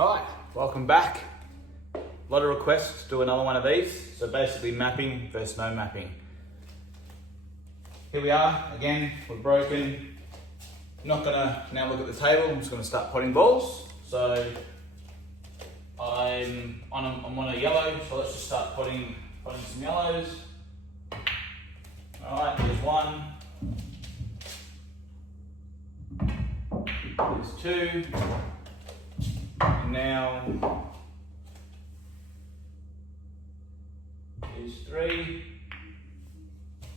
Alright, welcome back. A lot of requests to do another one of these. So basically mapping versus no mapping. Here we are, again, we're broken. Not gonna now look at the table, I'm just gonna start potting balls. So I'm on a yellow, so let's just start potting some yellows. Alright, here's one. Here's two. And now here's three.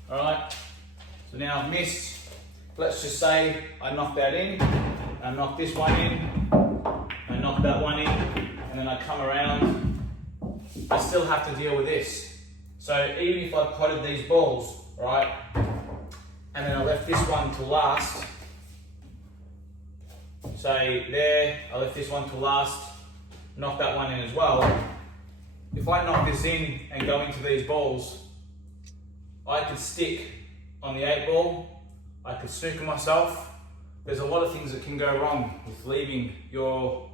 Alright, so now I've missed. Let's just say I knocked that in, I knocked this one in, I knocked that one in, and then I come around. I still have to deal with this. So even if I potted these balls, right, and then I left this one to last, say there, I left this one to last, knock that one in as well. If I knock this in and go into these balls, I could stick on the 8 ball, I could snooker myself. There's a lot of things that can go wrong with leaving your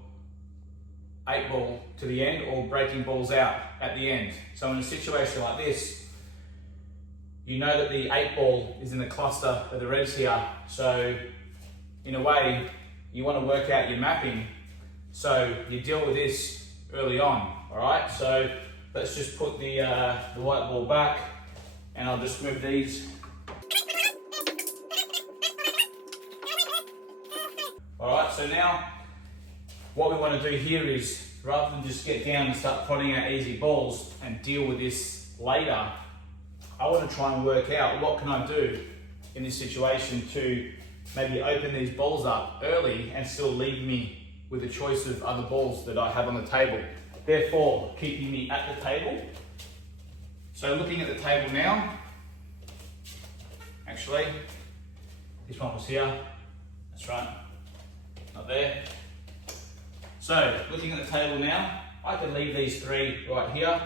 8 ball to the end or breaking balls out at the end. So in a situation like this, you know that the 8 ball is in the cluster of the reds here. So in a way, you want to work out your mapping. So you deal with this early on, all right? So let's just put the white ball back and I'll just move these. All right, so now what we want to do here is, rather than just get down and start potting out easy balls and deal with this later, I want to try and work out what can I do in this situation to maybe open these balls up early and still leave me with a choice of other balls that I have on the table, therefore keeping me at the table. So looking at the table now, actually, this one was here, that's right, not there. So looking at the table now, I can leave these 3 right here.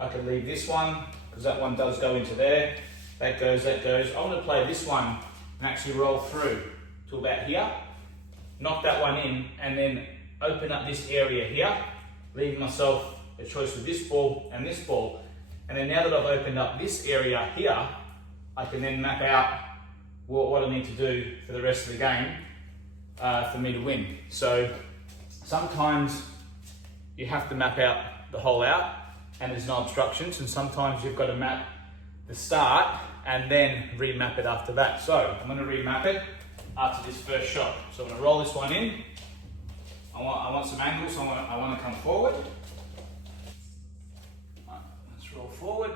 I can leave this one, because that one does go into there. That goes. I want to play this one and actually roll through to about here, knock that one in, and then open up this area here, leaving myself a choice with this ball and this ball. And then now that I've opened up this area here, I can then map out what I need to do for the rest of the game for me to win. So sometimes you have to map out the hole out and there's no obstructions, and sometimes you've got to map the start and then remap it after that. So I'm going to remap it after this first shot. So I'm going to roll this one in. I want some angles, so I want to come forward. Right, let's roll forward.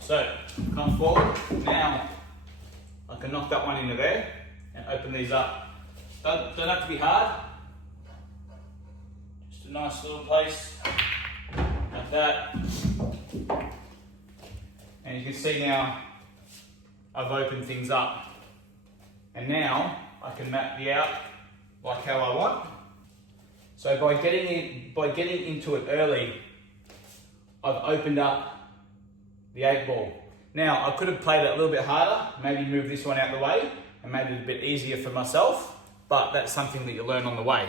So come forward. Now I can knock that one into there and open these up. Don't have to be hard. Just a nice little place like that. And you can see now I've opened things up. And now I can map the out like how I want. So by getting into it early, I've opened up the 8 ball. Now I could have played it a little bit harder, maybe move this one out the way and made it a bit easier for myself, but that's something that you learn on the way.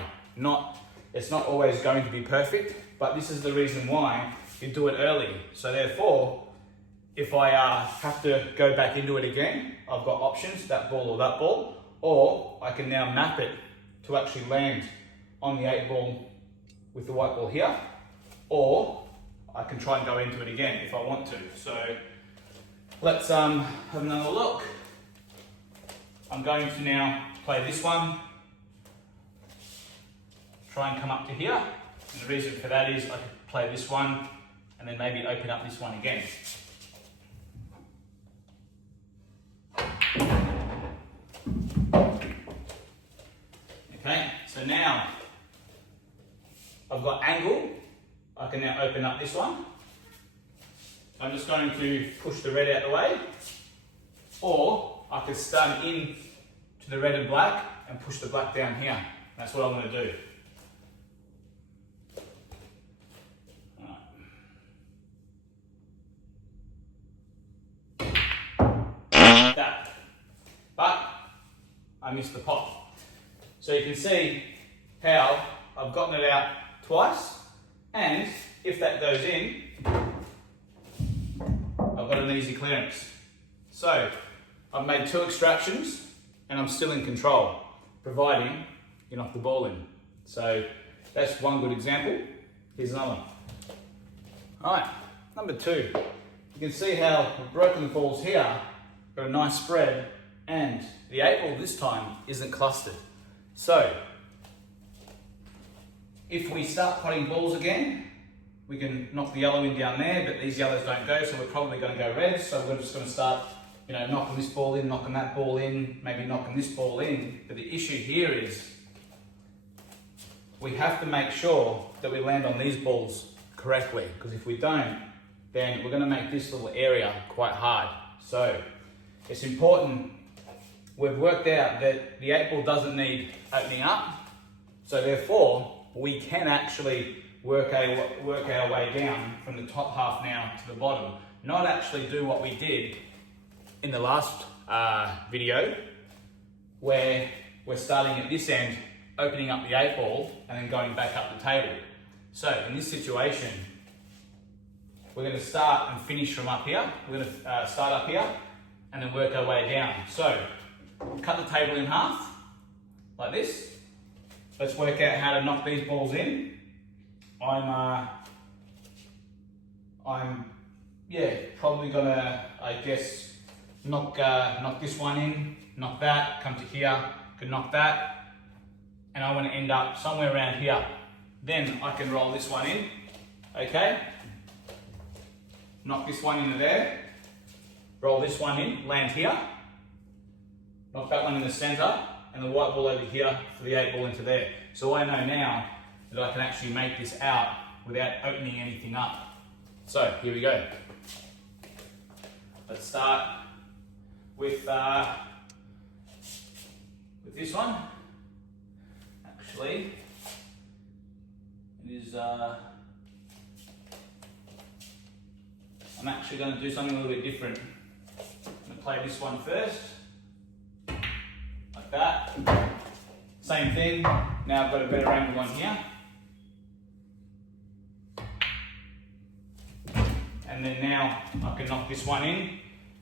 It's not always going to be perfect, but this is the reason why you do it early. So therefore, if I have to go back into it again, I've got options, that ball or that ball, or I can now map it to actually land on the 8 ball with the white ball here, or I can try and go into it again if I want to. So let's have another look. I'm going to now play this one, try and come up to here. And the reason for that is I could play this one and then maybe open up this one again. Okay, so now I've got angle. I can now open up this one. I'm just going to push the red out the way, or I could stun in to the red and black and push the black down here. That's what I'm going to do. That. But I missed the pot. So you can see how I've gotten it out twice, and if that goes in, I've got an easy clearance. So I've made 2 extractions and I'm still in control, providing you knock the ball in. So that's one good example. Here's another one. All right, number 2. You can see how I've broken the balls here, got a nice spread, and the 8 ball this time isn't clustered. So if we start putting balls again, we can knock the yellow in down there, but these yellows don't go, so we're probably going to go red. So we're just going to start, knocking this ball in, knocking that ball in, maybe knocking this ball in. But the issue here is we have to make sure that we land on these balls correctly, because if we don't, then we're going to make this little area quite hard. So it's important. We've worked out that the 8 ball doesn't need opening up, so therefore we can actually work our way down from the top half now to the bottom. Not actually do what we did in the last video, where we're starting at this end, opening up the 8 ball, and then going back up the table. So in this situation, we're going to start and finish from up here. We're going to start up here and then work our way down. So cut the table in half, like this. Let's work out how to knock these balls in. I'm probably gonna, knock this one in, knock that, come to here, can knock that, and I want to end up somewhere around here. Then I can roll this one in, okay? Knock this one into there, roll this one in, land here, knock that one in the center, and the white ball over here for the 8 ball into there. So I know now that I can actually make this out without opening anything up. So here we go. Let's start with this one. Actually, it is. I'm actually going to do something a little bit different. I'm going to play this one first, like that. Same thing. Now I've got a better angle on here. And then now I can knock this one in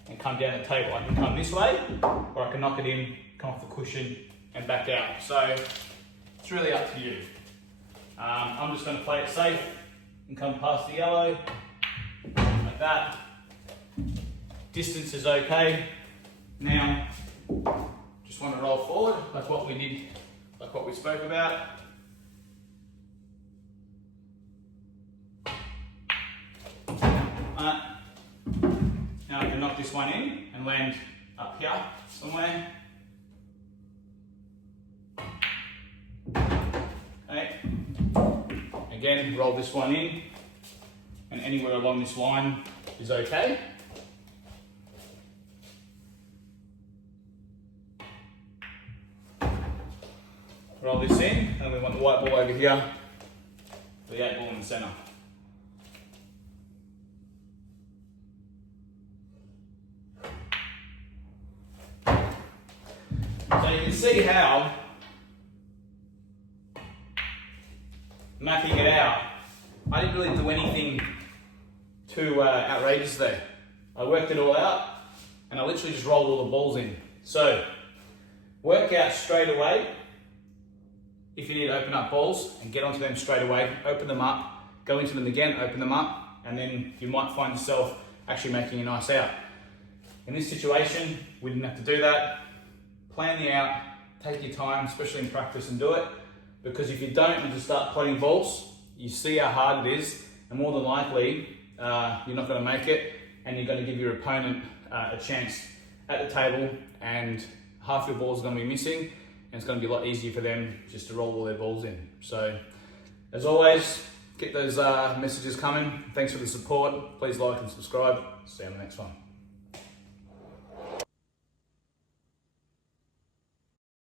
and come down the table. I can come this way, or I can knock it in, come off the cushion and back out. So it's really up to you. I'm just going to play it safe and come past the yellow, like that. Distance is okay. Now, just want to roll forward like what we did, like what we spoke about. Now I can knock this one in and land up here somewhere. Okay. Again, roll this one in, and anywhere along this line is okay. Roll this in, and we want the white ball over here, the 8 ball in the center. So you can see how mapping it out, I didn't really do anything too outrageous there. I worked it all out and I literally just rolled all the balls in. So work out straight away if you need to open up balls and get onto them straight away, open them up, go into them again, open them up, and then you might find yourself actually making a nice out. In this situation, we didn't have to do that. Plan the out, take your time, especially in practice, and do it. Because if you don't and just start playing balls, you see how hard it is, and more than likely, you're not going to make it, and you're going to give your opponent a chance at the table, and half your balls are going to be missing, and it's going to be a lot easier for them just to roll all their balls in. So, as always, keep those messages coming. Thanks for the support. Please like and subscribe. See you on the next one.